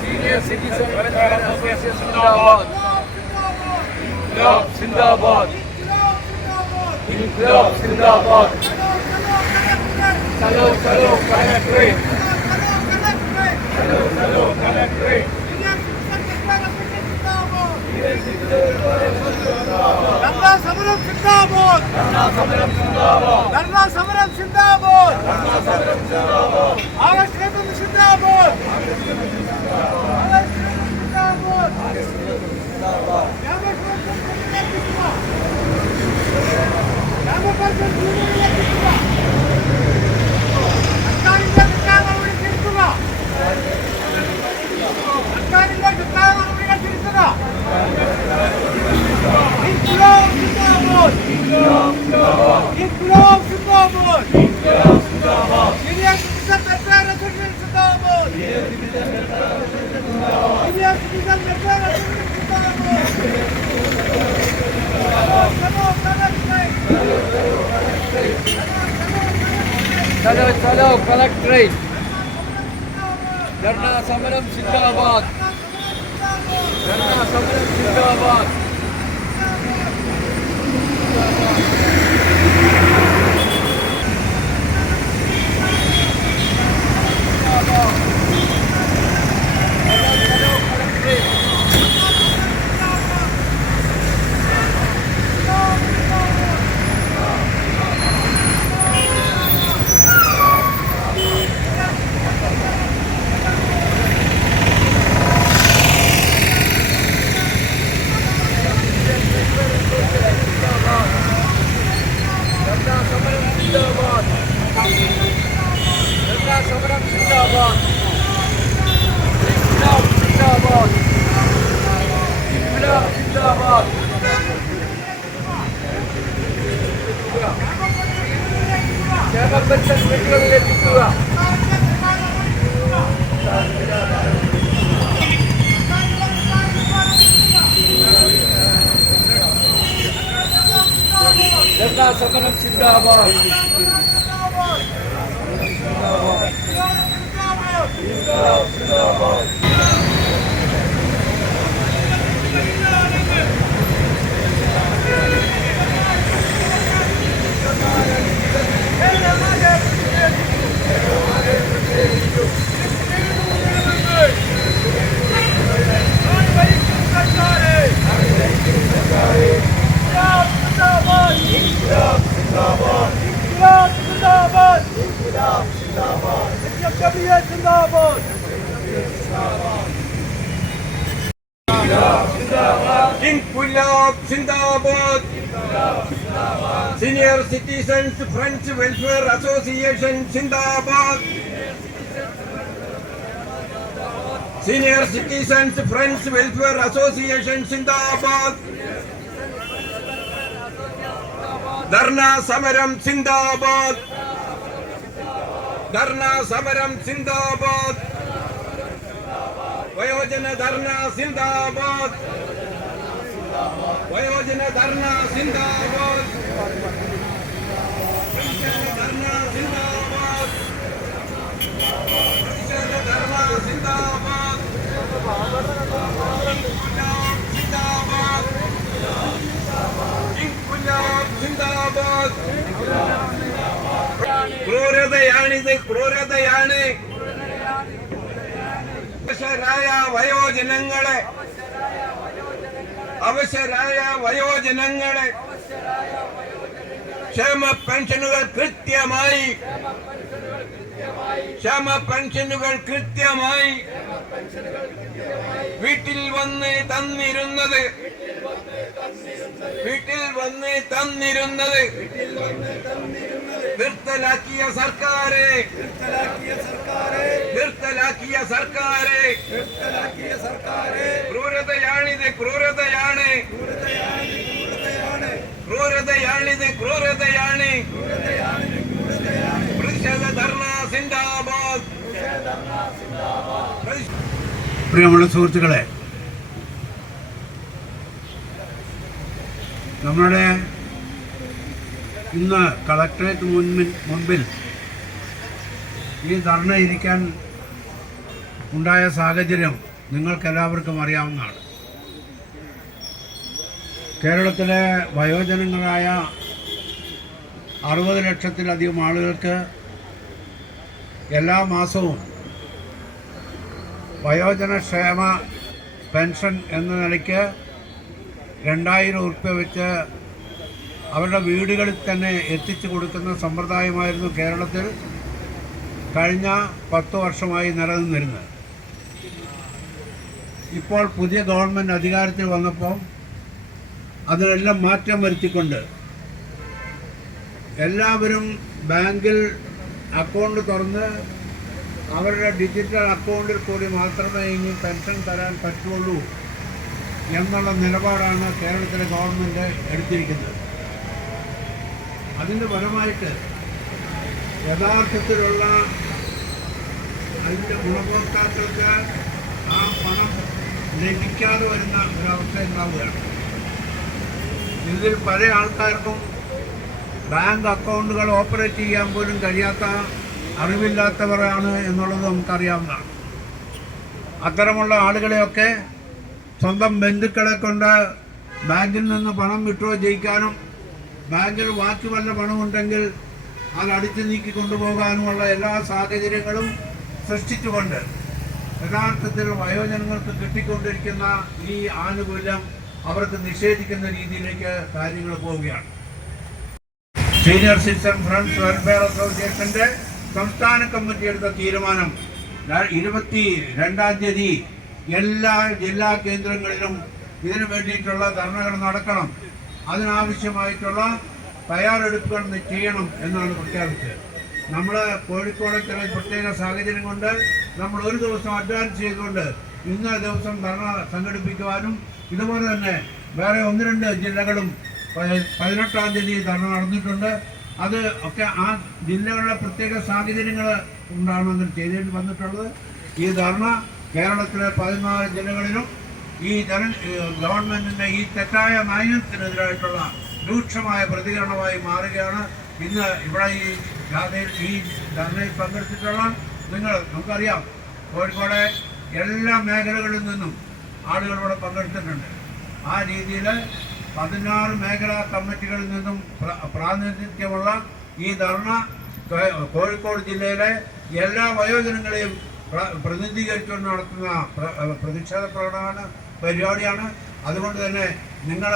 Senior Citizen Welfare Association Zindabad. Inqilab Zindabad. Inqilab Zindabad. Chalo chalo collectorate. Chalo chalo collectorate. Dharna Samaram Zindabad. Dharna Samaram Zindabad. Dharna Samaram Zindabad. Dharna Samaram Zindabad. August 11 Zindabad. Chalo chalo collectorate. Dharna Samaram Zindabad. Dharna Samaram Zindabad. Dharna Samaram Zindabad. Inqilab Zindabad. Senior Citizens Friends Welfare Association Zindabad. Senior Citizens Friends Welfare Association Zindabad. Dharna Samaram Zindabad. Dharna Samaram Zindabad. Vayojana Dharna Zindabad. Vayojana Dharna Zindabad. Dharna Zindabad. Dharna Zindabad. Zindabad. Inqilab Zindabad. ക്രൂരതയാണിത്, ക്രൂരതയാണ്. അവശരായ വയോജനങ്ങളെ ക്ഷേമ പെൻഷനുകൾ കൃത്യമായി ക്ഷേമ പെൻഷനുകൾ കൃത്യമായി വീട്ടിൽ വന്ന് തന്നിരുന്നത് നിർത്തലാക്കിയ സർക്കാരെ ക്രൂരതയാണിത് ക്രൂരതയാണ് പ്രതിഷേധ ധർണ സിന്ദാബാദ്. പ്രിയമുള്ള സുഹൃത്തുക്കളെ, നമ്മുടെ ഇന്ന് കളക്ടറേറ്റ് മുൻപിൽ ഈ ധർണ ഇരിക്കാൻ ഉണ്ടായ സാഹചര്യം നിങ്ങൾക്കെല്ലാവർക്കും അറിയാവുന്നതാണ്. കേരളത്തിലെ വയോജനങ്ങളായ 60 ലക്ഷത്തിലധികം ആളുകൾക്ക് എല്ലാ മാസവും വയോജന ക്ഷേമ പെൻഷൻ എന്ന നിലയ്ക്ക് 2000 ഉറുപ്പ്യ വെച്ച് അവരുടെ വീടുകളിൽ തന്നെ എത്തിച്ചു കൊടുക്കുന്ന സമ്പ്രദായമായിരുന്നു കേരളത്തിൽ കഴിഞ്ഞ 10 വർഷമായി നിലനിന്നിരുന്നത്. ഇപ്പോൾ പുതിയ ഗവൺമെൻറ് അധികാരത്തിൽ വന്നപ്പോൾ അതിനെല്ലാം മാറ്റം വരുത്തിക്കൊണ്ട് എല്ലാവരും ബാങ്കിൽ അക്കൗണ്ട് തുറന്ന് അവരുടെ ഡിജിറ്റൽ അക്കൗണ്ടിൽ കൂടി മാത്രമേ ഇനി പെൻഷൻ തരാൻ പറ്റുള്ളൂ എന്നുള്ള നിലപാടാണ് കേരളത്തിലെ ഗവൺമെൻറ് എടുത്തിരിക്കുന്നത്. അതിൻ്റെ ഫലമായിട്ട് യഥാർത്ഥത്തിലുള്ള അതിൻ്റെ ഗുണഭോക്താക്കൾക്ക് ആ പണം ലഭിക്കാതെ വരുന്ന ഒരവസ്ഥ ഉണ്ടാവുകയാണ്. ഇതിൽ പല ആൾക്കാർക്കും ബാങ്ക് അക്കൗണ്ടുകൾ ഓപ്പറേറ്റ് ചെയ്യാൻ പോലും കഴിയാത്ത അറിവില്ലാത്തവരാണ് എന്നുള്ളത് നമുക്കറിയാവുന്നതാണ്. അത്തരമുള്ള ആളുകളെയൊക്കെ സ്വന്തം ബന്ധുക്കളെ കൊണ്ട് ബാങ്കിൽ നിന്ന് പണം വിഡ്രോ ചെയ്യിക്കാനും ബാങ്കിൽ ബാക്കി വല്ല പണമുണ്ടെങ്കിൽ അത് അടിച്ചു നീക്കി കൊണ്ടുപോകാനുമുള്ള എല്ലാ സാഹചര്യങ്ങളും സൃഷ്ടിച്ചുകൊണ്ട് യഥാർത്ഥത്തിൽ വയോജനങ്ങൾക്ക് കിട്ടിക്കൊണ്ടിരിക്കുന്ന ഈ ആനുകൂല്യം അവർക്ക് നിഷേധിക്കുന്ന രീതിയിലേക്ക് കാര്യങ്ങൾ പോവുകയാണ്. സീനിയർ സിറ്റിസൺ ഫ്രണ്ട്സ് വെൽഫെയർ അസോസിയേഷന്റെ സംസ്ഥാന കമ്മിറ്റി എടുത്ത തീരുമാനം 22-ാം തീയതി എല്ലാ ജില്ലാ കേന്ദ്രങ്ങളിലും ഇതിനു വേണ്ടിയിട്ടുള്ള ധർണകൾ നടക്കണം, അതിനാവശ്യമായിട്ടുള്ള തയ്യാറെടുപ്പുകൾ ചെയ്യണം എന്നാണ് പ്രഖ്യാപിച്ചത്. നമ്മൾ കോഴിക്കോട് ചില പ്രത്യേക സാഹചര്യം കൊണ്ട് നമ്മൾ ഒരു ദിവസം അഡ്വാൻസ് ചെയ്തുകൊണ്ട് ഇന്ന ദിവസം ധർണ സംഘടിപ്പിക്കുവാനും ഇതുപോലെ തന്നെ വേറെ 1-2 ജില്ലകളും 18-ാം തീയതി ധർണ നടന്നിട്ടുണ്ട്. അത് ഒക്കെ ആ ജില്ലകളുടെ പ്രത്യേക സാഹചര്യങ്ങൾ കൊണ്ടാണ് അങ്ങനെ ചെയ്തേണ്ടി വന്നിട്ടുള്ളത്. ഈ ധർണ കേരളത്തിലെ 14 ജില്ലകളിലും ഈ ഗവൺമെൻറ്റിൻ്റെ ഈ തെറ്റായ നയത്തിനെതിരായിട്ടുള്ള രൂക്ഷമായ പ്രതികരണമായി മാറുകയാണ്. ഇന്ന് ഇവിടെ ഈ ധർണയിൽ പങ്കെടുത്തിട്ടുള്ള നമുക്കറിയാം, കോഴിക്കോട് എല്ലാ മേഖലകളിൽ നിന്നും ആളുകൾ ഇവിടെ പങ്കെടുത്തിട്ടുണ്ട്. ആ രീതിയിൽ 16 മേഖലാ കമ്മിറ്റികളിൽ നിന്നും പ്രാതിനിധ്യമുള്ള ഈ ധർണ കോഴിക്കോട് ജില്ലയിലെ എല്ലാ വയോജനങ്ങളെയും പ്രതിനിധീകരിച്ചുകൊണ്ട് നടത്തുന്ന പ്രതിഷേധ പരിപാടിയാണ്. അതുകൊണ്ട് തന്നെ നിങ്ങൾ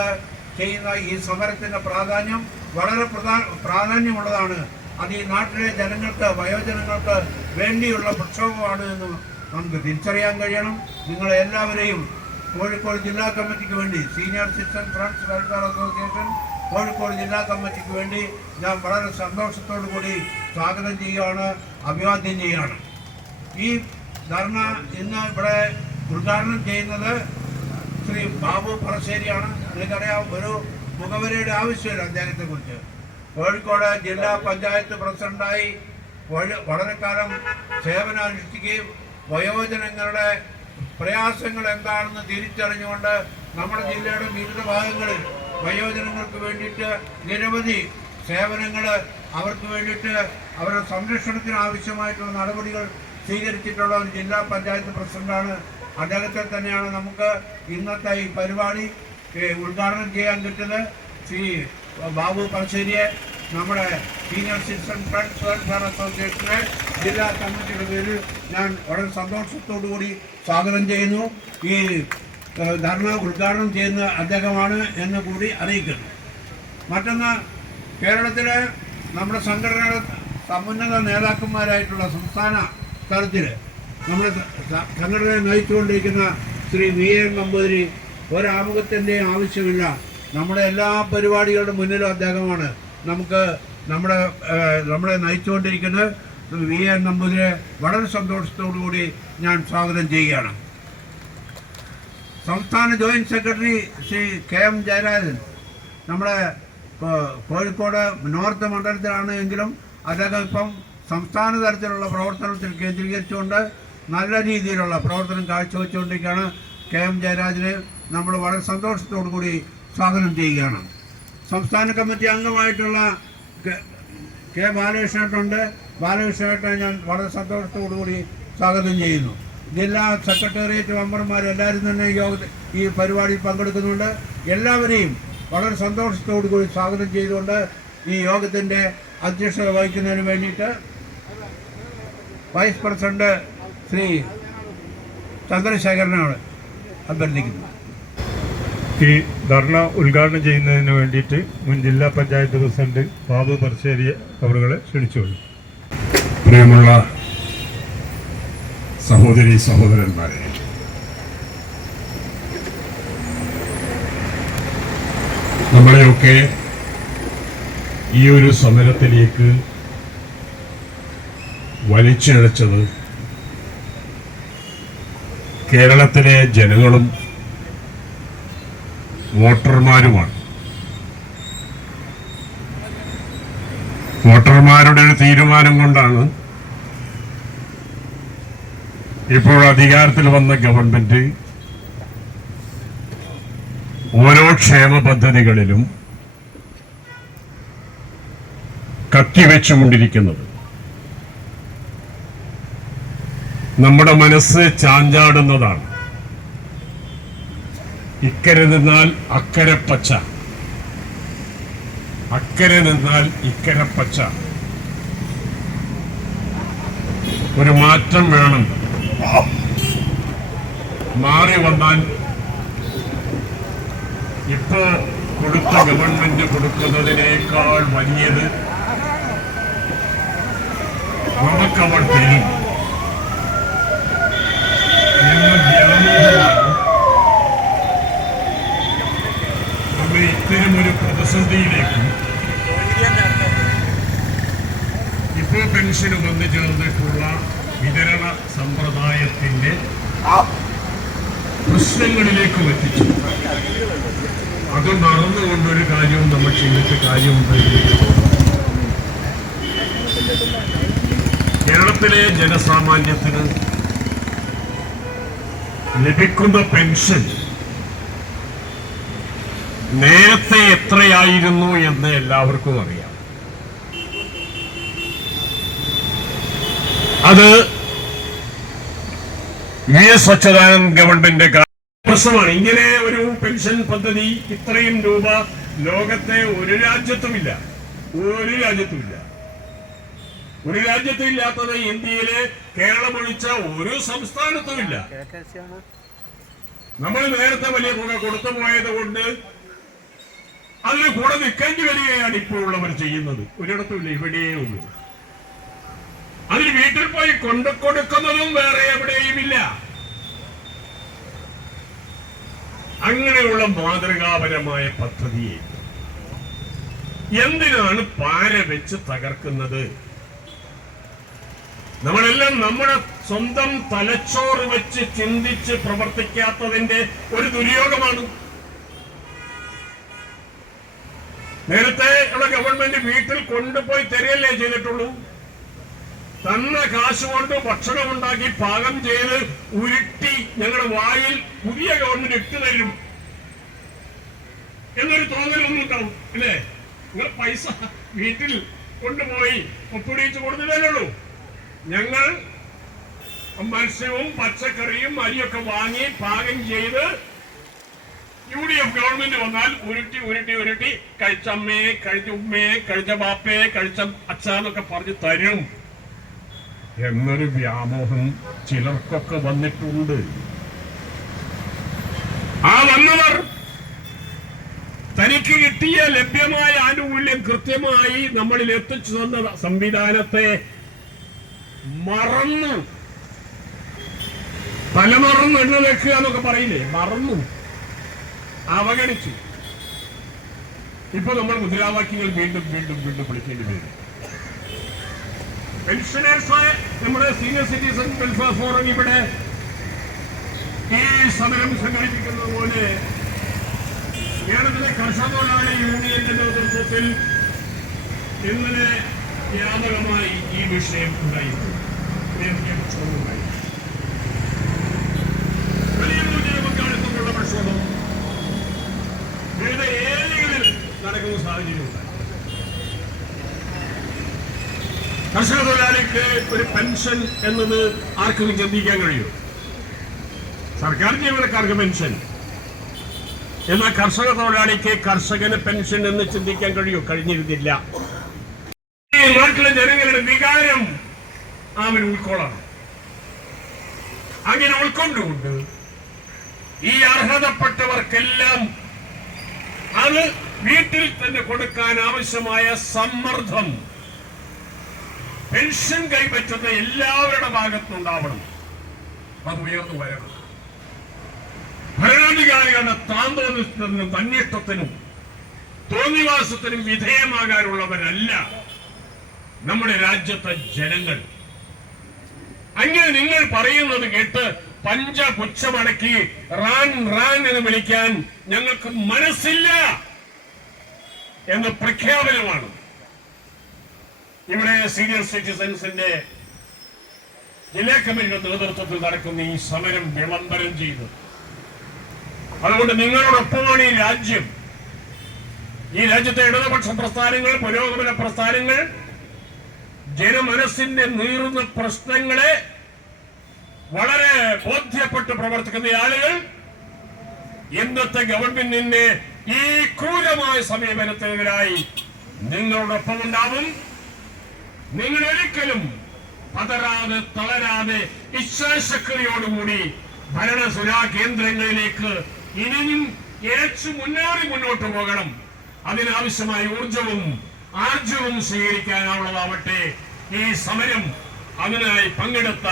ചെയ്യുന്ന ഈ സമരത്തിൻ്റെ പ്രാധാന്യം വളരെ പ്രാധാന്യമുള്ളതാണ്. അത് ഈ നാട്ടിലെ ജനങ്ങൾക്ക്, വയോജനങ്ങൾക്ക് വേണ്ടിയുള്ള പ്രക്ഷോഭമാണ് എന്ന് നമുക്ക് തിരിച്ചറിയാൻ കഴിയണം. നിങ്ങളെല്ലാവരെയും കോഴിക്കോട് ജില്ലാ കമ്മിറ്റിക്ക് വേണ്ടി, senior citizen friends welfare association Kozhikode ജില്ലാ കമ്മിറ്റിക്ക് വേണ്ടി ഞാൻ വളരെ സന്തോഷത്തോടു കൂടി സ്വാഗതം ചെയ്യുകയാണ്, അഭിവാദ്യം ചെയ്യുകയാണ്. ഈ ധർണ ഇന്ന് ഇവിടെ ഉദ്ഘാടനം ചെയ്യുന്നത് ശ്രീ ബാബു പറശ്ശേരിയാണ്. നിങ്ങൾക്കറിയാം, ഒരു മുഖവരയുടെ ആവശ്യമില്ല അദ്ദേഹത്തെക്കുറിച്ച്. കോഴിക്കോട് ജില്ലാ പഞ്ചായത്ത് പ്രസിഡന്റായി വളരെ കാലം സേവനമനുഷ്ഠിക്കുകയും വയോജനങ്ങളുടെ പ്രയാസങ്ങൾ എന്താണെന്ന് തിരിച്ചറിഞ്ഞുകൊണ്ട് നമ്മുടെ ജില്ലയുടെ വിവിധ ഭാഗങ്ങളിൽ വയോജനങ്ങൾക്ക് വേണ്ടിയിട്ട് നിരവധി സേവനങ്ങൾ, അവർക്ക് വേണ്ടിയിട്ട് അവരുടെ സംരക്ഷണത്തിന് ആവശ്യമായിട്ടുള്ള നടപടികൾ സ്വീകരിച്ചിട്ടുള്ള ഒരു ജില്ലാ പഞ്ചായത്ത് പ്രസിഡന്റാണ്. അദ്ദേഹത്തെ തന്നെയാണ് നമുക്ക് ഇന്നത്തെ ഈ പരിപാടി ഉദ്ഘാടനം ചെയ്യാൻ കിട്ടുന്നത്. ശ്രീ ബാബു പറശ്ശേരിയെ നമ്മുടെ സീനിയർ സിറ്റിസൺ ഫ്രണ്ട്സ് വെൽഫെയർ അസോസിയേഷന്റെ ജില്ലാ കമ്മിറ്റിയുടെ പേരിൽ ഞാൻ വളരെ സന്തോഷത്തോടു കൂടി സ്വാഗതം ചെയ്യുന്നു. ഈ ധർണ ഉദ്ഘാടനം ചെയ്യുന്ന അദ്ദേഹമാണ് എന്ന് കൂടി അറിയിക്കുന്നു. മറ്റൊന്ന്, കേരളത്തിലെ നമ്മുടെ സംഘടനയുടെ സമുന്നത നേതാക്കന്മാരായിട്ടുള്ള സംസ്ഥാന തലത്തിൽ നമ്മുടെ സംഘടനയെ നയിച്ചുകൊണ്ടിരിക്കുന്ന ശ്രീ VN നമ്പൂതിരി ഒരാമുഖത്തിൻ്റെ ആവശ്യമില്ല. നമ്മുടെ എല്ലാ പരിപാടികളുടെ മുന്നിലും അദ്ദേഹമാണ്. നമ്മളെ നയിച്ചുകൊണ്ടിരിക്കുന്ന VN നമ്പൂതിരിയെ വളരെ സന്തോഷത്തോടു കൂടി ഞാൻ സ്വാഗതം ചെയ്യുകയാണ്. സംസ്ഥാന joint secretary Shri KM Jayarajan നമ്മുടെ കോഴിക്കോട് നോർത്ത് മണ്ഡലത്തിലാണ് എങ്കിലും അദ്ദേഹം ഇപ്പം സംസ്ഥാന തലത്തിലുള്ള പ്രവർത്തനത്തിൽ കേന്ദ്രീകരിച്ചുകൊണ്ട് നല്ല രീതിയിലുള്ള പ്രവർത്തനം കാഴ്ചവെച്ചുകൊണ്ടിരിക്കുകയാണ്. KM ജയരാജനെ നമ്മൾ വളരെ സന്തോഷത്തോടു കൂടി സ്വാഗതം ചെയ്യുകയാണ്. സംസ്ഥാന കമ്മിറ്റി അംഗമായിട്ടുള്ള K ബാലകൃഷ്ണേട്ടുണ്ട്. ബാലകൃഷ്ണേട്ടനെ ഞാൻ വളരെ സന്തോഷത്തോടു കൂടി സ്വാഗതം ചെയ്യുന്നു. ജില്ലാ സെക്രട്ടേറിയറ്റ് മെമ്പർമാർ എല്ലാവരും തന്നെ ഈ പരിപാടിയിൽ പങ്കെടുക്കുന്നുണ്ട്. എല്ലാവരെയും വളരെ സന്തോഷത്തോടു കൂടി സ്വാഗതം ചെയ്തുകൊണ്ട് ഈ യോഗത്തിൻ്റെ അധ്യക്ഷത വഹിക്കുന്നതിന് വേണ്ടിയിട്ട് വൈസ് പ്രസിഡന്റ് ശ്രീ ചന്ദ്രശേഖരനാണ് അഭ്യർത്ഥിക്കുന്നത്. ഈ ധർണ ഉദ്ഘാടനം ചെയ്യുന്നതിന് വേണ്ടിയിട്ട് മുൻ ജില്ലാ പഞ്ചായത്ത് പ്രസിഡന്റ് ബാബു പറശ്ശേരി അവരുകളെ ക്ഷണിച്ചുകൊള്ളു. പ്രിയമുള്ള സഹോദരി സഹോദരന്മാരെ, നമ്മളെയൊക്കെ ഈ ഒരു സമരത്തിലേക്ക് വലിച്ചിഴച്ചത് കേരളത്തിലെ ജനങ്ങളും വോട്ടർമാരുമാണ്. വോട്ടർമാരുടെ ഒരു തീരുമാനം കൊണ്ടാണ് ഇപ്പോൾ അധികാരത്തിൽ വന്ന ഗവൺമെന്റ് ഓരോ ക്ഷേമ പദ്ധതികളിലും കത്തിവെച്ചുകൊണ്ടിരിക്കുന്നത്. നമ്മുടെ മനസ്സ് ചാഞ്ചാടുന്നതാണ്. ഇക്കരെ നിന്നാൽ അക്കരെ പച്ച, അക്കരെ നിന്നാൽ ഇക്കരെ പച്ച. ഒരു മാറ്റം വേണം. മാറി വന്നാൽ ഇപ്പോ കൊടുത്ത ഗവൺമെന്റ് കൊടുക്കുന്നതിനേക്കാൾ വലിയത് നമുക്കവർ തരും എന്ന വ്യാമോഹമാണ് നമ്മൾ ഇത്തരമൊരു പ്രതിസന്ധിയിലേക്കും ഇപ്പോൾ പെൻഷന് വന്നു ചേർന്നിട്ടുള്ള വിതരണ സമ്പ്രദായത്തിന്റെ പ്രശ്നങ്ങളിലേക്കും എത്തിച്ചു. അത് മറന്നുകൊണ്ടൊരു കാര്യവും നമ്മൾ ചെയ്തിട്ട് കാര്യമുണ്ട്. കേരളത്തിലെ ജനസാമാന്യത്തിന് ലഭിക്കുന്ന പെൻഷൻ നേരത്തെ എത്രയായിരുന്നു എന്ന് എല്ലാവർക്കും അറിയാം. അത് VS അച്യുതാനന്ദൻ ഗവൺമെന്റ് പ്രശ്നമാണ്. ഇങ്ങനെ ഒരു പെൻഷൻ പദ്ധതി ഇത്രയും രൂപ ലോകത്തെ ഒരു രാജ്യത്തുമില്ല. ഒരു രാജ്യത്തും ഇല്ലാത്തത് ഇന്ത്യയിലെ കേരളം ഒഴിച്ച ഒരു സംസ്ഥാനത്തുമില്ല. നമ്മൾ നേരത്തെ വലിയ തുക കൊടുത്തു പോയത് കൊണ്ട് അതിന് കൂടെ നിൽക്കേണ്ടി വരികയാണ് ഇപ്പോൾ ഉള്ളവർ ചെയ്യുന്നത്. ഒരിടത്തുമില്ല, ഇവിടെയേ ഉള്ളൂ. അതിന് വീട്ടിൽ പോയി കൊണ്ടു കൊടുക്കുന്നതും വേറെ എവിടെയുമില്ല. അങ്ങനെയുള്ള മാതൃകാപരമായ പദ്ധതിയെ എന്തിനാണ് പാര വെച്ച് തകർക്കുന്നത്? നമ്മളെല്ലാം നമ്മുടെ സ്വന്തം തലച്ചോറ് വെച്ച് ചിന്തിച്ച് പ്രവർത്തിക്കാത്തതിന്റെ ഒരു ദുര്യോഗമാണ്. നേരത്തെ ഉള്ള ഗവൺമെന്റ് വീട്ടിൽ കൊണ്ടുപോയി തരികയല്ലേ ചെയ്തിട്ടുള്ളൂ. തന്ന കാശ് കൊണ്ട് ഭക്ഷണം ഉണ്ടാക്കി പാകം ചെയ്ത് ഉരുട്ടി ഞങ്ങളുടെ വായിൽ പുതിയ ഗവൺമെന്റ് ഇട്ടു തരും എന്നൊരു തോന്നലൊന്നും ഉണ്ടാവും അല്ലേ? നിങ്ങൾ പൈസ വീട്ടിൽ കൊണ്ടുപോയി ഒപ്പിടിച്ച് കൊടുത്തില്ലല്ലോ. ഞങ്ങൾ മത്സ്യവും പച്ചക്കറിയും അരിയൊക്കെ വാങ്ങി പാകം ചെയ്ത് UDF ഗവൺമെന്റ് വന്നാൽ ഉരുട്ടി കഴിച്ചമ്മേ, കഴിച്ച ഉമ്മേ, കഴിച്ച ബാപ്പേ, കഴിച്ച അച്ഛന്നൊക്കെ പറഞ്ഞ് തരും എന്നൊരു വ്യാമോഹം ചിലർക്കൊക്കെ വന്നിട്ടുണ്ട്. ആ വന്നവർ തനിക്ക് കിട്ടിയ ലഭ്യമായ ആനുകൂല്യം കൃത്യമായി നമ്മളിൽ എത്തിച്ചു തന്ന സംവിധാനത്തെ മറന്നു. തലമറന്നു എണ്ണ വെക്കുക എന്നൊക്കെ പറയില്ലേ, മറന്നു, അവഗണിച്ചു. ഇപ്പൊ നമ്മൾ മുദ്രാവാക്യങ്ങൾ വീണ്ടും വീണ്ടും വീണ്ടും വിളിക്കേണ്ടി വരും. പെൻഷനേഴ്സ്, നമ്മുടെ സീനിയർ സിറ്റിസൺ വെൽഫെയർ ഫോറം ഇവിടെ ഈ സമരം സംഘടിപ്പിക്കുന്നത് പോലെ കേരളത്തിലെ കർഷക തൊഴിലാളി യൂണിയന്റെ നേതൃത്വത്തിൽ ഇന്നലെ വ്യാപകമായി ഈ വിഷയം ഉണ്ടായിരുന്നു. വലിയ തോതിൽ പങ്കാളിത്തമുള്ള പ്രക്ഷോഭം വിവിധ ഏരിയകളിൽ നടക്കുന്ന സാഹചര്യമുണ്ടായി. കർഷക തൊഴിലാളിക്ക് ഒരു പെൻഷൻ എന്നത് ആർക്കും ചിന്തിക്കാൻ കഴിയും. സർക്കാർ ജീവനക്കാർക്ക് പെൻഷൻ, എന്നാൽ കർഷക തൊഴിലാളിക്ക് കർഷകന് പെൻഷൻ എന്ന് ചിന്തിക്കാൻ കഴിഞ്ഞിരുന്നില്ല. ഈ നാട്ടിലെ ജനങ്ങളുടെ വികാരം അവർ ഉൾക്കൊള്ളണം. അങ്ങനെ ഉൾക്കൊണ്ടുകൊണ്ട് ഈ അർഹതപ്പെട്ടവർക്കെല്ലാം അത് വീട്ടിൽ തന്നെ കൊടുക്കാൻ ആവശ്യമായ സമ്മർദ്ദം പെൻഷൻ കൈപ്പറ്റുന്ന എല്ലാവരുടെ ഭാഗത്തുനിന്നുണ്ടാവണം. അത് ഉയർന്നു വരണം. ഭരണാധികാരികളുടെ താന്തോന്നിഷ്ടത്തിനും തന്നിഷ്ടത്തിനും തോന്നിവാസത്തിനും വിധേയമാകാനുള്ളവരല്ല നമ്മുടെ രാജ്യത്തെ ജനങ്ങൾ. അങ്ങനെ നിങ്ങൾ പറയുന്നത് കേട്ട് പഞ്ചപുച്ഛമടക്കി റാൻ റാൻ എന്ന് വിളിക്കാൻ ഞങ്ങൾക്ക് മനസ്സില്ല എന്ന പ്രഖ്യാപനമാണ് ഇവിടെ സീനിയർ സിറ്റിസൺസിന്റെ ജില്ലാ കമ്മിറ്റിയുടെ നേതൃത്വത്തിൽ നടക്കുന്ന ഈ സമരം വിളംബരം ചെയ്തു. അതുകൊണ്ട് നിങ്ങളോടൊപ്പമാണ് ഈ രാജ്യം. ഈ രാജ്യത്തെ ഇടതുപക്ഷ പ്രസ്ഥാനങ്ങൾ, പുരോഗമന പ്രസ്ഥാനങ്ങൾ, ജനമനസ്സിന്റെ നീറുന്ന പ്രശ്നങ്ങളെ വളരെ ബോധ്യപ്പെട്ട് പ്രവർത്തിക്കുന്ന ആളുകൾ ഇന്നത്തെ ഗവൺമെന്റിന്റെ ഈ ക്രൂരമായ സമീപനത്തിനെതിരായി നിങ്ങളോടൊപ്പം ഉണ്ടാവും. നിങ്ങൾ ഒരിക്കലും പതരാതെ തളരാതെ ഇച്ഛാശക്തിയോടുകൂടി ഭരണസുരാ കേന്ദ്രങ്ങളിലേക്ക് ഇനിയും ഏച്ചു മുന്നോട്ട് പോകണം. അതിനാവശ്യമായ ഊർജവും ആർജവും സ്വീകരിക്കാനുള്ളതാവട്ടെ ഈ സമരം. അതിനായി പങ്കെടുത്ത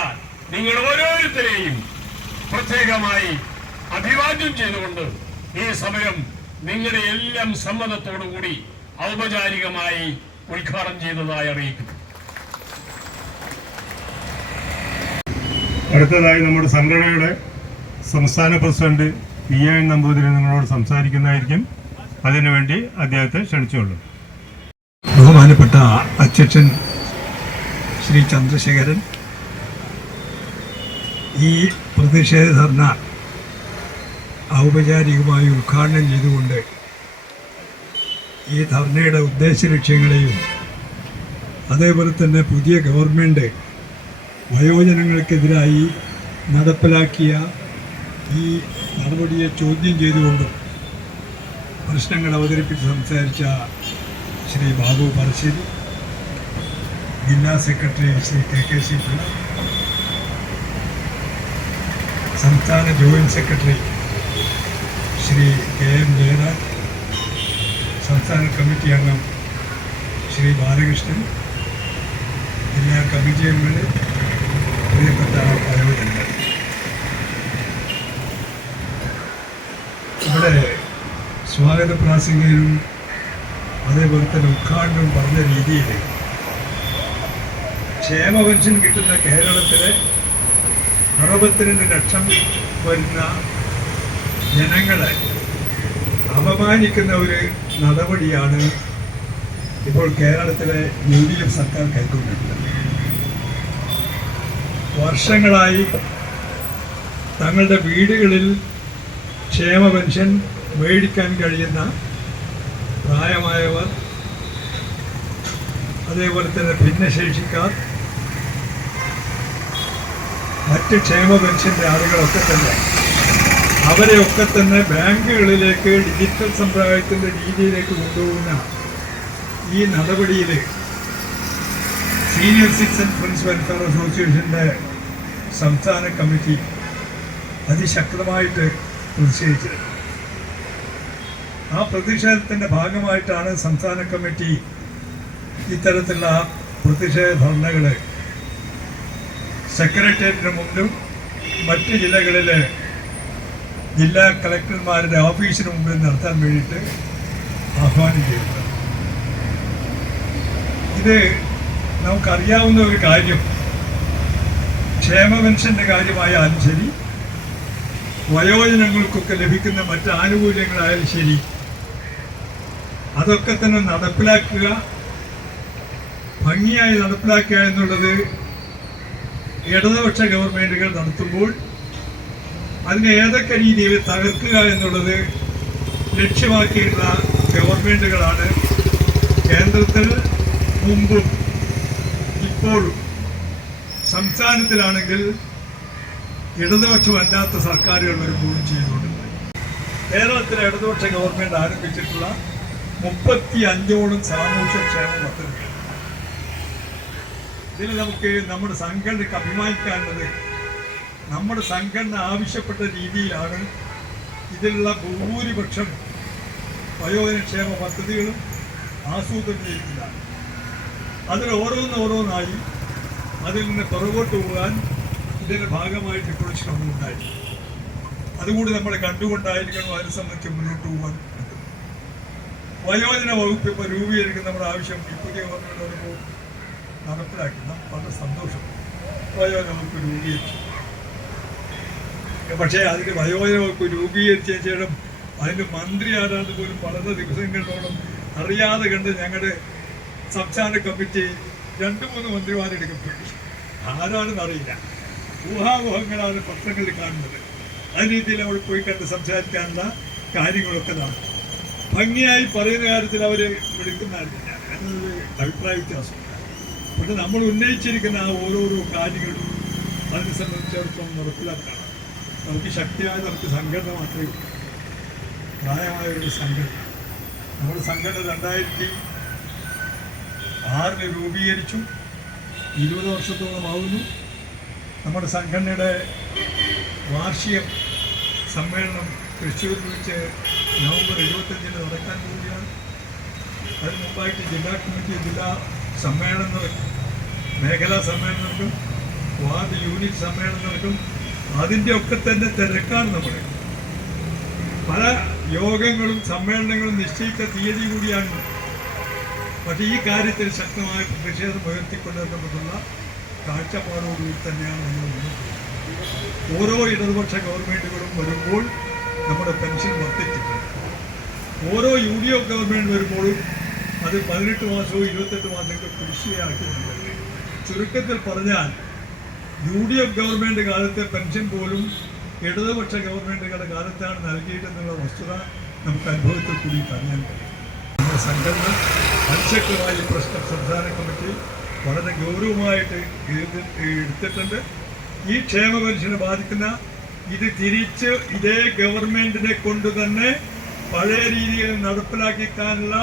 നിങ്ങൾ ഓരോരുത്തരെയും പ്രത്യേകമായി അഭിവാദ്യം ചെയ്തുകൊണ്ട് ഈ സമരം നിങ്ങളുടെ എല്ലാം സമ്മതത്തോടുകൂടി ഔപചാരികമായി ഉദ്ഘാടനം ചെയ്തതായി അറിയിക്കുന്നു. അടുത്തതായി നമ്മുടെ സംഘടനയുടെ സംസ്ഥാന പ്രസിഡന്റ് PN നമ്പൂതിരി നിങ്ങളോട് സംസാരിക്കുന്നതായിരിക്കും. അതിനുവേണ്ടി അദ്ദേഹത്തെ ക്ഷണിച്ചുകൊള്ളും. ബഹുമാനപ്പെട്ട അധ്യക്ഷൻ ശ്രീ ചന്ദ്രശേഖരൻ, ഈ പ്രതിഷേധ ധർണ ഔപചാരികമായി ഉദ്ഘാടനം ചെയ്തുകൊണ്ട് ഈ ധർണയുടെ ഉദ്ദേശ ലക്ഷ്യങ്ങളെയും അതേപോലെ തന്നെ പുതിയ ഗവൺമെൻറ് വയോജനങ്ങൾക്കെതിരായി നടപ്പിലാക്കിയ ഈ നടപടിയെ ചോദ്യം ചെയ്തുകൊണ്ടും പ്രശ്നങ്ങൾ അവതരിപ്പിച്ച് സംസാരിച്ച ശ്രീ ബാബു പറശ്ശേരി, ജില്ലാ സെക്രട്ടറി ശ്രീ KKC പിള്ള, സംസ്ഥാന joint secretary Shri KM Jayaraj, സംസ്ഥാന കമ്മിറ്റി അംഗം ശ്രീ ബാലകൃഷ്ണൻ, ജില്ലാ കമ്മിറ്റി അംഗങ്ങൾ, പ്രിയപ്പെട്ട വയോജനങ്ങൾ, ഇവിടെ സ്വാഗത പ്രാസംഗികരും അതേപോലെ തന്നെ ഉദ്ഘാടനം പറഞ്ഞ രീതിയിൽ ക്ഷേമ പെൻഷൻ കിട്ടുന്ന കേരളത്തിലെ 62 ലക്ഷം വരുന്ന ജനങ്ങളെ അപമാനിക്കുന്ന ഒരു നടപടിയാണ് ഇപ്പോൾ കേരളത്തിലെ UDF സർക്കാർ കൈക്കൊണ്ടിട്ടുള്ളത്. വർഷങ്ങളായി തങ്ങളുടെ വീടുകളിൽ ക്ഷേമ പെൻഷൻ മേടിക്കാൻ കഴിയുന്ന പ്രായമായവർ, അതേപോലെ തന്നെ ഭിന്നശേഷിക്കാർ, മറ്റ് ക്ഷേമ പെൻഷൻ്റെ ആളുകളൊക്കെ തന്നെ അവരെയൊക്കെ തന്നെ ബാങ്കുകളിലേക്ക് ഡിജിറ്റൽ സമ്പ്രദായത്തിൻ്റെ രീതിയിലേക്ക് കൊണ്ടുപോകുന്ന ഈ നടപടിയിൽ സീനിയർ സിറ്റിസൺ ഫ്രണ്ട്സ് വെൽഫെയർ അസോസിയേഷൻ്റെ സംസ്ഥാന കമ്മിറ്റി അതിശക്തമായിട്ട് പ്രതിഷേധിച്ചിരുന്നു. ആ പ്രതിഷേധത്തിൻ്റെ ഭാഗമായിട്ടാണ് സംസ്ഥാന കമ്മിറ്റി ഇത്തരത്തിലുള്ള പ്രതിഷേധ ധർണകൾ സെക്രട്ടേറിയറ്റിന് മുമ്പിലും മറ്റ് ജില്ലകളിലെ ജില്ലാ കളക്ടർമാരുടെ ഓഫീസിന് മുമ്പിൽ നടത്താൻ വേണ്ടിയിട്ട് ആഹ്വാനം ചെയ്യുന്നത്. ഇത് നമുക്കറിയാവുന്ന ഒരു കാര്യം, ക്ഷേമ പെൻഷൻ്റെ കാര്യമായാലും ശരി, വയോജനങ്ങൾക്കൊക്കെ ലഭിക്കുന്ന മറ്റ് ആനുകൂല്യങ്ങളായാലും ശരി, അതൊക്കെ തന്നെ നടപ്പിലാക്കുക, ഭംഗിയായി നടപ്പിലാക്കുക എന്നുള്ളത് ഇടതുപക്ഷ ഗവൺമെൻറ്റുകൾ നടത്തുമ്പോൾ അതിനെ ഏതൊക്കെ രീതിയിൽ തകർക്കുക എന്നുള്ളത് ലക്ഷ്യമാക്കിയിട്ടുള്ള ഗവൺമെൻറ്റുകളാണ് കേന്ദ്രത്തിൽ മുമ്പും ഇപ്പോഴും. സംസ്ഥാനത്തിലാണെങ്കിൽ ഇടതുപക്ഷമല്ലാത്ത സർക്കാരുകൾ വരുമ്പോഴും ചെയ്തുകൊണ്ടിരുന്നത്. കേരളത്തിലെ ഇടതുപക്ഷ ഗവൺമെൻറ് ആരംഭിച്ചിട്ടുള്ള 35ഓളം സാമൂഹ്യക്ഷേമ പദ്ധതികൾ. ഇതിൽ നമുക്ക് നമ്മുടെ സംഘടനയ്ക്ക് അഭിമാനിക്കാനുള്ളത്, നമ്മുടെ സംഘടന ആവശ്യപ്പെട്ട രീതിയിലാണ് ഇതിലുള്ള ഭൂരിപക്ഷം വയോജനക്ഷേമ പദ്ധതികളും ആസൂത്രണം ചെയ്തിട്ടുള്ളതാണ്. അതിൽ ഓരോന്നോരോന്നായി അതിൽ നിന്ന് പുറകോട്ട് പോകാൻ ഇതിൻ്റെ ഭാഗമായിട്ട് ഇപ്പോൾ ശ്രമമുണ്ടായി. അതുകൂടി നമ്മൾ കണ്ടുകൊണ്ടായിരിക്കണം അതിനെ സംബന്ധിച്ച് മുന്നോട്ട് പോകാൻ. വയോജന വകുപ്പ് ഇപ്പോൾ രൂപീകരിക്കുന്ന നമ്മുടെ ആവശ്യം ഈ പുതിയ ഗവൺമെൻറ്റോടൊപ്പം നടപ്പിലാക്കി. വളരെ സന്തോഷം. വയോജന വകുപ്പ് രൂപീകരിച്ചു. പക്ഷേ അതിന് വയോജന വകുപ്പ് രൂപീകരിച്ച ശേഷം അതിൻ്റെ മന്ത്രി ആരാണ്ട് പോലും വളരെ ദിവസങ്ങളോളം അറിയാതെ കണ്ട് ഞങ്ങളുടെ സംസ്ഥാന കമ്മിറ്റി 2-3 മന്ത്രിമാരെടുക്കപ്പെട്ടു. ആരാണെന്ന് അറിയില്ല. ഊഹാപോഹങ്ങളാണ് പത്രങ്ങളിൽ കാണുന്നത്. ആ രീതിയിൽ അവിടെ പോയി കണ്ട് സംസാരിക്കാനുള്ള കാര്യങ്ങളൊക്കെ നടക്കും. ഭംഗിയായി പറയുന്ന കാര്യത്തിൽ അവർ വിളിക്കുന്നതായിരിക്കില്ല എന്നൊരു അഭിപ്രായ വ്യത്യാസമുണ്ട്. പക്ഷെ നമ്മൾ ഉന്നയിച്ചിരിക്കുന്ന ആ ഓരോരോ കാര്യങ്ങളും അതിനെ സംബന്ധിച്ചിടത്തോളം നടപ്പിലാക്കണം. നമുക്ക് ശക്തിയായ നമുക്ക് സംഘടന മാത്രമേ ഉള്ളൂ, പ്രായമായൊരു സംഘടന. നമ്മുടെ സംഘടന 2006 രൂപീകരിച്ചു. 20 വർഷത്തോളം ആവുന്നു. നമ്മുടെ സംഘടനയുടെ വാർഷിക സമ്മേളനം തൃശ്ശൂരിൽ വെച്ച് നവംബർ 25 നടക്കാൻ പോവുകയാണ്. അതിന് മുമ്പായിട്ട് ജില്ലാ കമ്മിറ്റി ജില്ലാ സമ്മേളനം നടക്കും, മേഖലാ സമ്മേളനം നടക്കും, വാർഡ് യൂണിറ്റ് സമ്മേളനം നടക്കും. അതിൻ്റെ ഒക്കെ തന്നെ തിരക്കാണ് നമ്മൾ. പല യോഗങ്ങളും സമ്മേളനങ്ങളും നിശ്ചയിച്ച തീയതി കൂടിയാണ്. പക്ഷേ ഈ കാര്യത്തിൽ ശക്തമായ പ്രതിഷേധം ഉയർത്തിക്കൊണ്ടുവരുന്നതിനുള്ള കാഴ്ചപ്പാടോടുകൂടി തന്നെയാണ് നമ്മൾ മുന്നോട്ട്. ഓരോ ഇടതുപക്ഷ ഗവൺമെൻറ്റുകളും വരുമ്പോൾ നമ്മുടെ പെൻഷൻ വർദ്ധിച്ചിട്ടുണ്ട്. ഓരോ UDF ഗവൺമെൻറ് വരുമ്പോഴും അത് 18 മാസവും 28 മാസമൊക്കെ കുടിശ്ശികയാക്കിയിട്ടുണ്ട്. ചുരുക്കത്തിൽ പറഞ്ഞാൽ UDF ഗവൺമെൻറ് കാലത്തെ പെൻഷൻ പോലും ഇടതുപക്ഷ ഗവൺമെൻറ്റുകളുടെ കാലത്താണ് നൽകിയിട്ടെന്നുള്ള വസ്തുത നമുക്ക് അനുഭവത്തിൽ കൂടി അറിയാൻ കഴിയും. നമ്മുടെ സംഘടന അതിശക്തമായ ഈ പ്രശ്നം സംസ്ഥാന കമ്മിറ്റി വളരെ ഗൗരവമായിട്ട് എടുത്തിട്ടുണ്ട്. ഈ ക്ഷേമ പെൻഷനെ ബാധിക്കുന്ന ഇത് തിരിച്ച് ഇതേ ഗവൺമെൻറ്റിനെ കൊണ്ട് തന്നെ പഴയ രീതിയിൽ നടപ്പിലാക്കിക്കാനുള്ള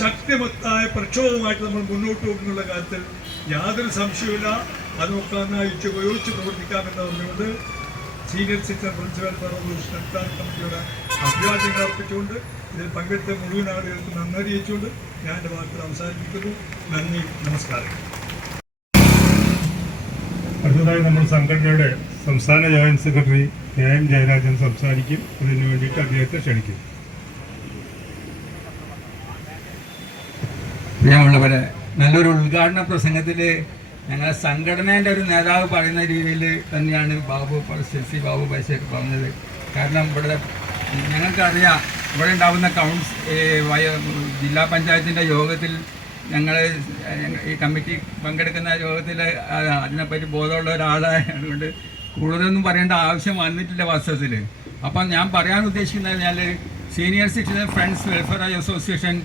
ശക്തിമത്തായ പ്രക്ഷോഭമായിട്ട് നമ്മൾ മുന്നോട്ട് പോകുന്നുള്ള കാര്യത്തിൽ യാതൊരു സംശയവുമില്ല. അത് നോക്കാനായിട്ട് ഉപയോഗിച്ച് പ്രവർത്തിക്കാമെന്ന് പറഞ്ഞുകൊണ്ട് സീനിയർ സിറ്റിസൺ പ്രിൻസിപ്പൽ റെവല്യൂഷൻ സംസ്ഥാന കമ്മിറ്റിയുടെ അഭിവാദ്യങ്ങൾ അർപ്പിച്ചുകൊണ്ട് ഇതിൽ പങ്കെടുത്ത മുഴുവൻ ആളുകൾക്ക് നന്ദി അറിയിച്ചുകൊണ്ട് ഞാൻ എൻ്റെ വാക്കുകൾ അവസാനിപ്പിക്കുന്നു. നന്ദി, നമസ്കാരം. അടുത്തതായി നമ്മൾ സംഘടനയുടെ സംസ്ഥാന ജോയിന്റ് സെക്രട്ടറി KM ജയരാജൻ സംസാരിക്കും. അതിനു വേണ്ടിയിട്ട് അദ്ദേഹത്തെ ക്ഷണിക്കും. പ്രിയമുള്ളവരെ, നല്ലൊരു ഉദ്ഘാടന പ്രസംഗത്തിൽ ഞങ്ങളെ സംഘടനേൻ്റെ ഒരു നേതാവ് പറയുന്ന രീതിയിൽ തന്നെയാണ് ശ്രീ ബാബു ബൈസേക്ക് പറഞ്ഞത്. കാരണം ഇവിടെ ഞങ്ങൾക്കറിയാം, ഇവിടെ ഉണ്ടാകുന്ന ജില്ലാ പഞ്ചായത്തിൻ്റെ യോഗത്തിൽ ഞങ്ങൾ ഈ കമ്മിറ്റി പങ്കെടുക്കുന്ന യോഗത്തിൽ അതിനെപ്പറ്റി ബോധമുള്ള ഒരാളായതുകൊണ്ട് കൂടുതലൊന്നും പറയേണ്ട ആവശ്യം വന്നിട്ടില്ല വാസ്തവത്തിൽ. അപ്പം ഞാൻ പറയാൻ ഉദ്ദേശിക്കുന്നത് പറഞ്ഞാൽ senior citizen friends welfare association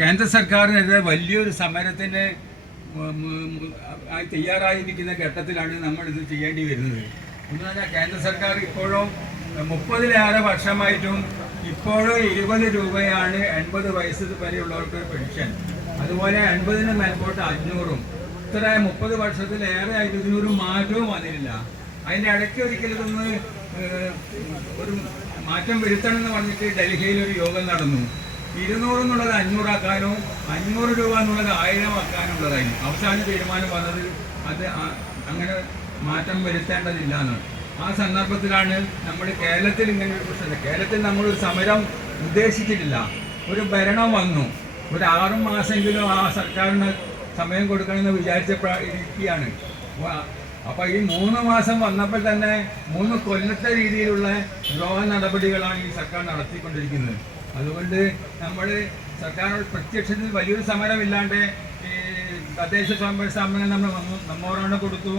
കേന്ദ്ര സർക്കാരിനെതിരെ വലിയൊരു സമരത്തിന് തയ്യാറായിരിക്കുന്ന ഘട്ടത്തിലാണ് നമ്മളിത് ചെയ്യേണ്ടി വരുന്നത്. എന്ന് പറഞ്ഞാൽ കേന്ദ്ര സർക്കാർ ഇപ്പോഴും 30-ലേറെ വർഷമായിട്ടും ഇപ്പോഴും 20 രൂപയാണ് 80 വയസ്സ് വരെയുള്ളവർക്ക് പെൻഷൻ. അതുപോലെ 80-ന് മേൽപോട്ട് 500-ഉം. ഇത്ര 30 വർഷത്തിലേറെ ആയിട്ട് ഇതിനൊരു മാറ്റവും വന്നിട്ടില്ല. അതിൻ്റെ ഇടയ്ക്ക് ഒരിക്കലൊന്ന് ഒരു മാറ്റം വരുത്തണമെന്ന് പറഞ്ഞിട്ട് ഡൽഹിയിൽ ഒരു യോഗം നടന്നു. 200 എന്നുള്ളത് 500 ആക്കാനോ 500 രൂപ എന്നുള്ളത് 1000 ആക്കാനുള്ളതായിരുന്നു അവസാന തീരുമാനം വന്നത്. അത് അങ്ങനെ മാറ്റം വരുത്തേണ്ടതില്ല എന്നാണ്. ആ സന്ദർഭത്തിലാണ് നമ്മൾ കേരളത്തിൽ ഇങ്ങനെ ഒരു പ്രശ്നം. കേരളത്തിൽ നമ്മളൊരു സമരം ഉദ്ദേശിച്ചിട്ടില്ല. ഒരു ഭരണം വന്നു, ഒരു 6 മാസമെങ്കിലും ആ സർക്കാരിന് സമയം കൊടുക്കണമെന്ന് വിചാരിച്ചപ്പോഴിരിക്കുകയാണ്. അപ്പോൾ ഈ 3 മാസം വന്നപ്പോൾ തന്നെ 3 കൊല്ലത്തെ രീതിയിലുള്ള ദ്രോഹ നടപടികളാണ് ഈ സർക്കാർ നടത്തിക്കൊണ്ടിരിക്കുന്നത്. അതുകൊണ്ട് നമ്മൾ സർക്കാർ പ്രത്യക്ഷത്തിൽ വലിയൊരു സമരമില്ലാണ്ട് ഈ തദ്ദേശ സ്വയംഭരണ സ്ഥാപനം നമ്മൾ മെമ്മോറാണ്ടം കൊടുത്തു.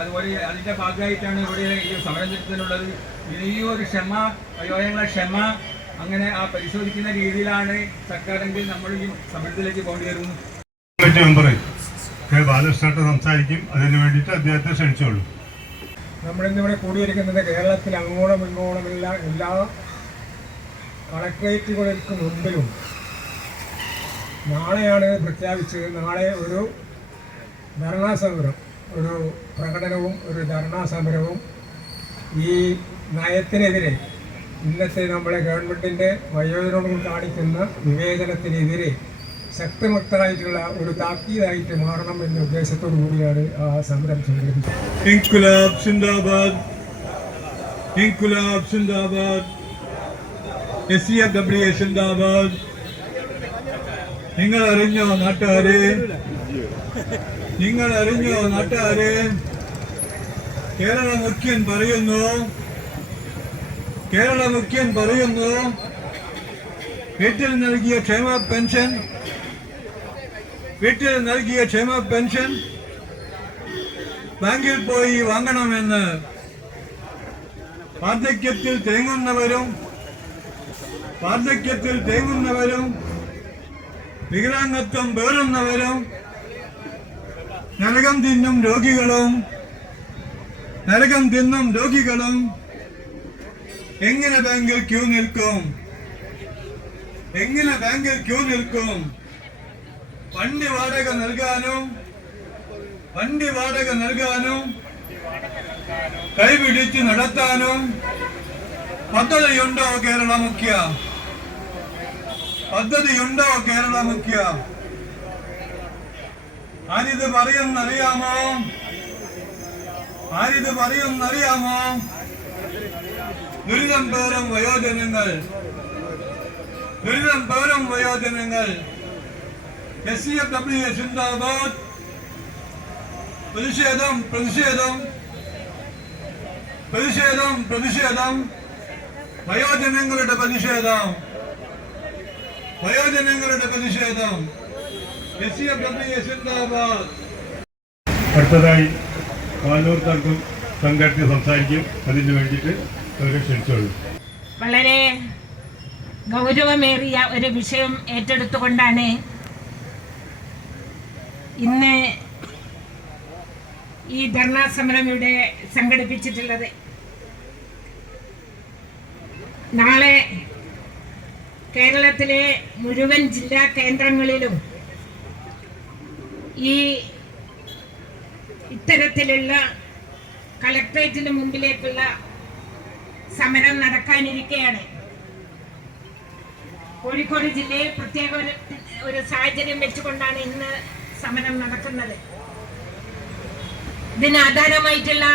അതുപോലെ അതിൻ്റെ ഭാഗമായിട്ടാണ് ഇവിടെ ഈ സമരത്തിനുള്ളത്. ഈ ഒരു വയോജനങ്ങളെ ക്ഷമ അങ്ങനെ ആ പരിശോധിക്കുന്ന രീതിയിലാണ് സർക്കാരെങ്കിൽ നമ്മൾ ഈ സമരത്തിലേക്ക് പോകേണ്ടി വരുന്നത്. കമ്മിറ്റി മെമ്പർ കെ ബാലകൃഷ്ണൻ സംസാരിക്കും. അതിന് വേണ്ടിയിട്ട് അദ്ദേഹത്തെ ക്ഷണിച്ചോളൂ. നമ്മളിന്നിവിടെ കൂടിയിരിക്കുന്നത് കേരളത്തിൽ അങ്ങോളം ഇങ്ങോളമില്ല എല്ലാ കളക്ട്രേറ്റുകൾക്ക് മുമ്പിലും നാളെയാണ് പ്രഖ്യാപിച്ചത്. നാളെ ഒരു ധർണാ സമരം, ഒരു പ്രകടനവും ഒരു ധർണാ സമരവും ഈ നയത്തിനെതിരെ, ഇന്നത്തെ നമ്മളെ ഗവൺമെൻറ്റിൻ്റെ വയോജനങ്ങൾ കാണിക്കുന്ന വിവേചനത്തിനെതിരെ ശക്തമക്തമായിട്ടുള്ള ഒരു താക്കീതായിട്ട് മാറണം എന്ന ഉദ്ദേശത്തോടു കൂടിയാണ് ആ സമരം സംഘടിപ്പിച്ചത്. ഇൻകുലാബ് സിന്ദാബാദ്, ഇൻകുലാബ് സിന്ദാബാദ്, SCFWA സിന്ദാബാദ്. നിങ്ങൾ അറിഞ്ഞോ നാട്ടുകാരെ, നിങ്ങൾ അറിഞ്ഞോ നാട്ടുകാരെ, കേരള മുഖ്യൻ പറയുന്നു, കേരള മുഖ്യൻ പറയുന്നു, വീട്ടിൽ നൽകിയ ക്ഷേമ പെൻഷൻ, വീട്ടിൽ നൽകിയ ക്ഷേമ പെൻഷൻ ബാങ്കിൽ പോയി വാങ്ങണമെന്ന്. വാർദ്ധക്യത്തിൽ തേങ്ങുന്നവരും വികലാംഗത്വം പേറുന്നവരും നരകം തിന്നും രോഗികളും എങ്ങനെ ബാങ്കിൽ ക്യൂ നിൽക്കും? വണ്ടി വാടക നൽകാനും കൈപിടിച്ച് നടത്താനും പദ്ധതിയുണ്ടോ കേരള മുഖ്യ? ആരിത് പറയുന്നറിയാമോ? ദുരിതം പേറും വയോജനങ്ങൾ. SCFWA സിന്ദാബാദ്. പ്രതിഷേധം. വയോജനങ്ങളുടെ പ്രതിഷേധം. SCFWA സിന്ദാബാദ്. അടുത്തതായി പാനൂർ തർക്കം സംഘടന സംസാരിക്കും. അതിന് വേണ്ടിയിട്ട് അവരെ ക്ഷണിച്ചോളൂ. വളരെ ഗൗരവമേറിയ ഒരു വിഷയം ഏറ്റെടുത്തുകൊണ്ടാണ് ഇന്ന് ഈ ധർണാ സമരം ഇവിടെ സംഘടിപ്പിച്ചിട്ടുള്ളത്. നാളെ കേരളത്തിലെ മുഴുവൻ ജില്ലാ കേന്ദ്രങ്ങളിലും ഇത്തരത്തിലുള്ള കളക്ട്രേറ്റിന് മുമ്പിലേക്കുള്ള സമരം നടക്കാനിരിക്കുകയാണ്. കോഴിക്കോട് ജില്ലയിൽ പ്രത്യേക ഒരു സാഹചര്യം വെച്ചുകൊണ്ടാണ് ഇന്ന് സമരം നടക്കുന്നത്. ഇതിന് ആധാരമായിട്ടുള്ള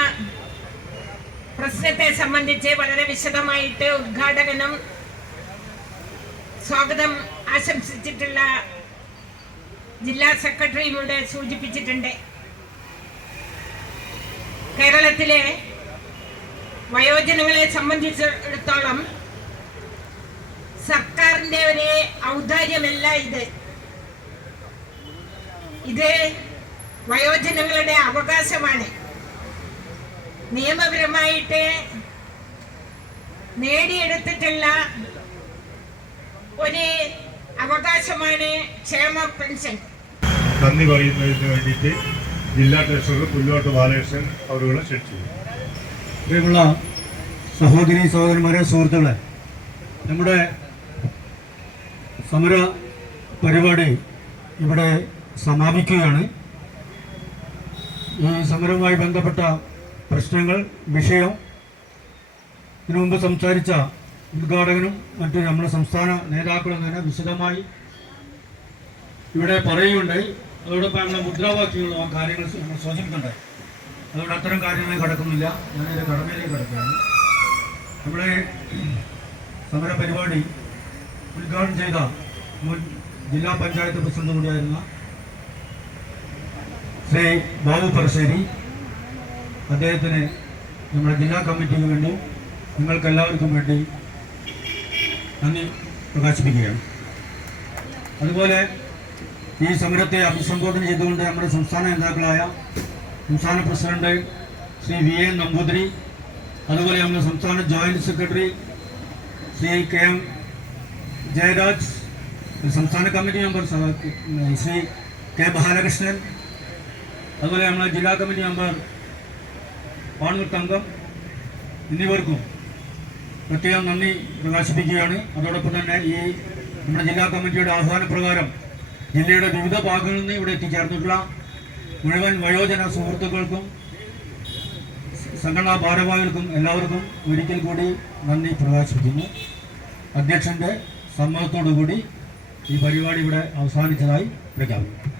പ്രശ്നത്തെ സംബന്ധിച്ച് വളരെ വിശദമായിട്ട് ഉദ്ഘാടകനും സ്വാഗതം ആശംസിച്ചിട്ടുള്ള ജില്ലാ സെക്രട്ടറിയും ഇവിടെ സൂചിപ്പിച്ചിട്ടുണ്ട്. കേരളത്തിലെ വയോജനങ്ങളെ സംബന്ധിച്ചിടത്തോളം സർക്കാരിന്റെ ഒരു ഔദാര്യമല്ല ഇത് വയോജനങ്ങളുടെ അവകാശമാണ്. നിയമപരമായിട്ട് നേടിയെടുത്തിട്ടുള്ള ഒരു അവകാശമാണ് ക്ഷേമ പെൻഷൻ. നന്ദി പറയുന്നതിന് വേണ്ടിയിട്ട് ജില്ലാ ട്രഷറർ പുല്ലോട്ട് ബാലകൃഷ്ണൻ അവരുകളെ ക്ഷണിച്ചു. പ്രിയമുള്ള സഹോദരന്മാരെ, സുഹൃത്തുക്കളെ, നമ്മുടെ സമര പരിപാടി ഇവിടെ സമാപിക്കുകയാണ്. ഈ സമരവുമായി ബന്ധപ്പെട്ട പ്രശ്നങ്ങൾ, വിഷയം ഇതിനു മുമ്പ് സംസാരിച്ച ഉദ്ഘാടകനും മറ്റു നമ്മുടെ സംസ്ഥാന നേതാക്കളും തന്നെ വിശദമായി ഇവിടെ പറയുകയുണ്ടായി. അതോടൊപ്പം നമ്മുടെ മുദ്രാവാക്യങ്ങളും ആ കാര്യങ്ങൾ നമ്മൾ സൂചിപ്പിക്കുന്നുണ്ടായി. അതുകൊണ്ട് അത്തരം കാര്യങ്ങളിൽ കടക്കുന്നില്ല. ഞാനതിൻ്റെ കടമയിലേക്ക് കടക്കുകയാണ്. നമ്മുടെ സമര പരിപാടി ഉദ്ഘാടനം ചെയ്ത മുൻ ജില്ലാ പഞ്ചായത്ത് പ്രസിഡന്റ് കൂടിയായിരുന്ന ശ്രീ ബാബു പറശ്ശേരി, അദ്ദേഹത്തിന് നമ്മുടെ ജില്ലാ കമ്മിറ്റിക്ക് വേണ്ടി നിങ്ങൾക്കെല്ലാവർക്കും വേണ്ടി നന്ദി പ്രകാശിപ്പിക്കുകയാണ്. അതുപോലെ ഈ സമരത്തെ അഭിസംബോധന ചെയ്തുകൊണ്ട് നമ്മുടെ സംസ്ഥാന നേതാക്കളായ സംസ്ഥാന പ്രസിഡന്റ് ശ്രീ VN നമ്പൂതിരി, അതുപോലെ നമ്മുടെ സംസ്ഥാന joint secretary Shri KM Jayaraj, സംസ്ഥാന committee member Shri K Balakrishnan, അതുപോലെ നമ്മുടെ ജില്ലാ കമ്മിറ്റി മെമ്പർ പാണൂർത്തങ്കം എന്നിവർക്കും പ്രത്യേകം നന്ദി പ്രകാശിപ്പിക്കുകയാണ്. അതോടൊപ്പം തന്നെ ഈ നമ്മുടെ ജില്ലാ കമ്മിറ്റിയുടെ ആഹ്വാനപ്രകാരം ജില്ലയുടെ വിവിധ ഭാഗങ്ങളിൽ നിന്ന് ഇവിടെ എത്തിച്ചേർന്നിട്ടുള്ള മുഴുവൻ വയോജന സുഹൃത്തുക്കൾക്കും സംഘടനാ ഭാരവാഹികൾക്കും എല്ലാവർക്കും ഒരിക്കൽ കൂടി നന്ദി പ്രകാശിപ്പിക്കുന്നു. അധ്യക്ഷൻ്റെ സമ്മതത്തോടു കൂടി ഈ പരിപാടി ഇവിടെ അവസാനിച്ചതായി പ്രഖ്യാപിക്കുന്നു.